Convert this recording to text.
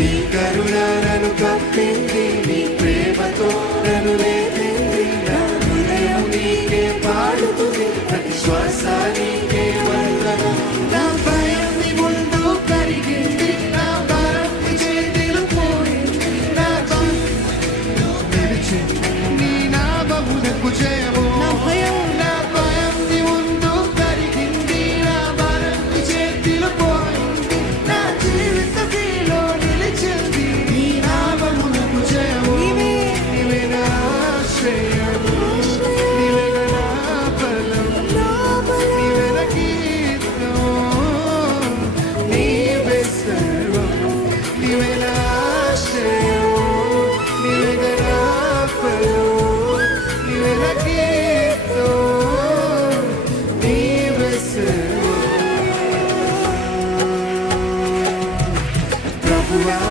నీ కరుణ నన్ను కప్పింది, నీ ప్రేమతో నన్ను లేపింది. నా హృదయం నీకే పాడుతుంది, ప్రతి శ్వాస నీకే వందనం. నా భయం నీ ముందు కరిగింది, నా భారం నీ చేతిలో పోయింది. నా నిలిచింది నీ నామమునకు జయము. నా భయం నీ ముందు కరిగింది, నా భారం నీ చేతిలో పోయింది. నా జీవితంలో నిలిచింది నీ నామమునకు జయము. నీవే నా ఆశ్రయము, నీవే నా బలం, నీవే నా గీతం, నీవే సర్వం, నీవే నా